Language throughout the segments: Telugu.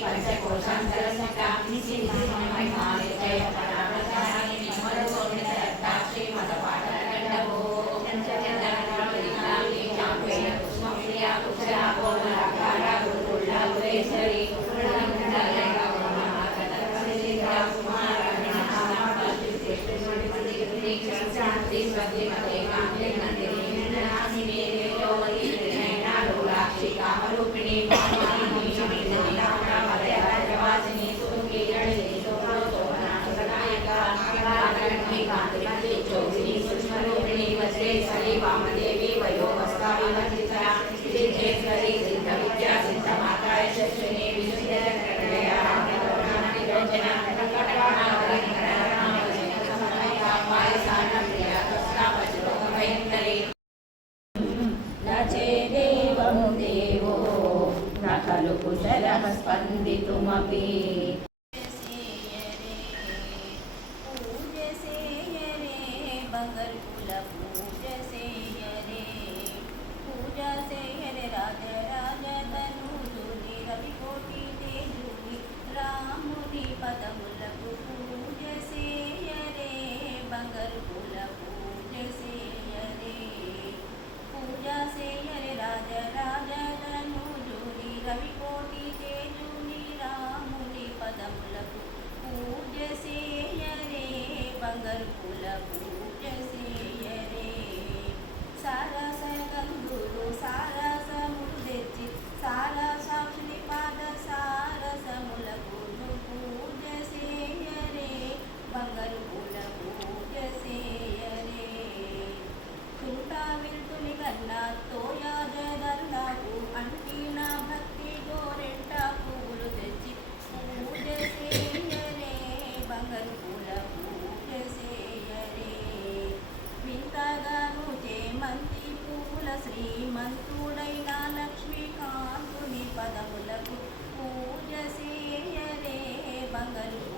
पंचकोशां जलसकां निशिमहामहिमानितय परा Gracias. మమదేవి వయోవస్తామివ చింతన సిద్ధిధేశ్వరి సిద్ధ విద్యా సిద్ధ మాతాయ శిక్షణే విశుద్ధకరణయా నిరంజన కుశలః స్పందితుమపి బంగరు కులపు సంతుడైన లక్ష్మీకాంతుని పదములకు పూజ చేయరే బంగళూరు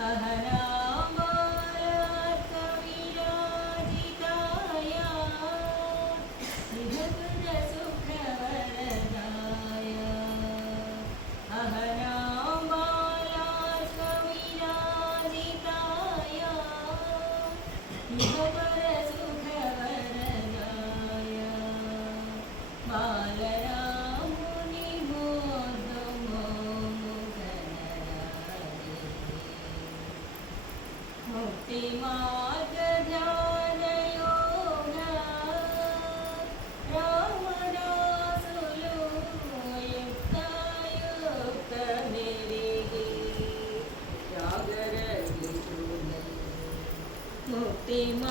सहना मुक्तिमार्गध्यानयो